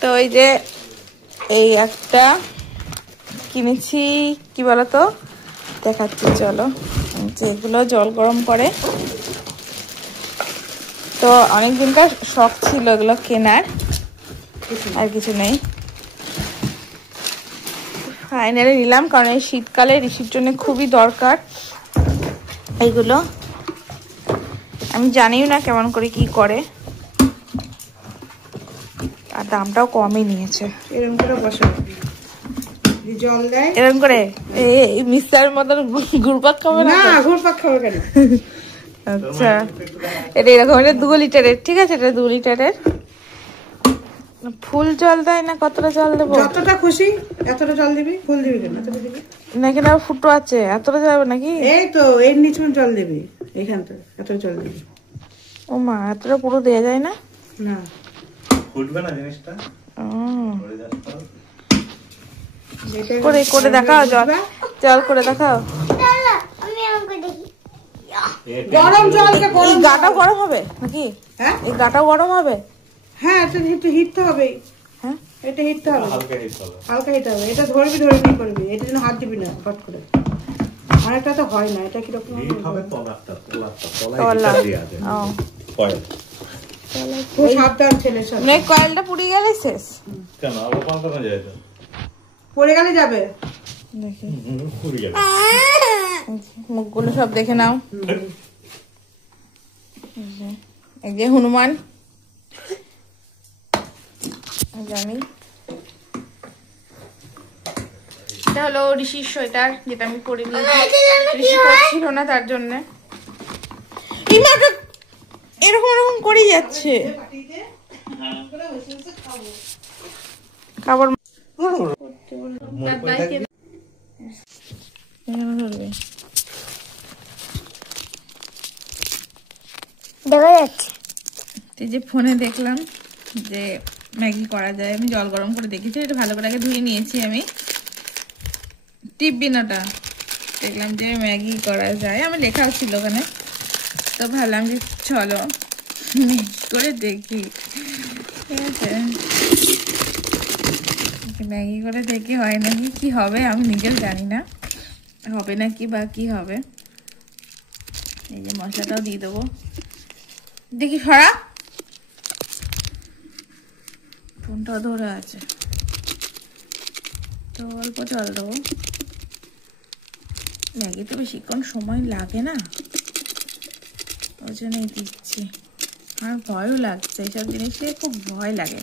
তো ওই যে এই একটা কিনেছি, কি বলতো দেখাচ্ছি চলো। যেগুলো জল গরম করে, তো অনেক দিনকার শখ ছিল এগুলো কেনার, আর কিছু নেই। ফাইনালি নিলাম, কারণ এই শীতকালে ঋষির জন্য খুবই দরকার এইগুলো। আমি জানিও না কেমন করে কি করে, আর দামটাও কমই নিয়েছে। এরকম করে বসে জল দেয়, এরকম করে এই মিক্সারের মতন ঘুরপাক খাবে না? ঘুরপাক খাবে কেন? আচ্ছা, এটা এরকম, এটা 2 লিটারের, ঠিক আছে? এটা 2 লিটারের। ফুল জল দেয় না? কতটা জল দেবো? যতটা খুশি এতটা জল দিবি। ফুল দিবি কেন? এতটা দিবি নাকি না, ফুটো আছে, এতটা যাবে নাকি? এই তো এর নিচে জল দিবি, এইখানটা এতটা জল দিবি। ও মা, এতটা পুরো দেয়া যায় না? না, ফুটবে না জিনিসটা। করে করে দেখাও, জল করে দেখাও। গরম জলকে এই গাটাও গরম হবে নাকি? হ্যাঁ, এই গাটাও গরম হবে? হ্যাঁ, এটা একটু হিট তো হবে। হ্যাঁ, এটা হিট তো হবে, হালকা হিট হবে, হালকা হিট হবে। এটা ধরে কি করবি, এটা যেন হাত দিবি না ফট করে। অনেকটা তো হয় না, এটা কিরকম হিট হবে তলাটা, তলায় হিটার দিয়ে আছে কয়েল। খুব সাবধান ছেলে সব। মানে কয়েলটা পুড়ে গেলে শেষ। কেন আবার পাল্টানো যায় তো? পড়ে গেলে যাবে। দেখি পুড়ে গেল। মুখগুলো সব দেখে নাও। এই যে হনুমান, আমি এটা হলো ঋষির সোয়েটার, যেটা আমি পরে নিয়েছি। ঋষি পরছিল না, তার জন্য এরকম এরকম করেই যাচ্ছে খাবার। দেখা যাচ্ছে যে ফোনে দেখলাম যে ম্যাগি করা যায়। আমি জল গরম করে দেখেছি, এটা ভালো করে আগে ধুয়ে নিয়েছি আমি। টিপবি নাটা, দেখলাম যে ম্যাগি করা যায়, আমি লেখাও ছিল ওখানে। তো ভাবলাম যে চলো করে দেখি, ঠিক আছে? ম্যাগি করে দেখি হয় নাকি, কি হবে আমি নিজেও জানি না, হবে নাকি বা কি হবে। এই যে মশলাটাও দিয়ে দেবো, দেখি সরা, ফোনটাও ধরে আছে। তো অল্প জল দেবো, ম্যাগি তো বেশিক্ষণ সময় লাগে না, ওই জন্যই দিচ্ছি। আমার ভয়ও লাগছে, এইসব জিনিসে খুব ভয় লাগে।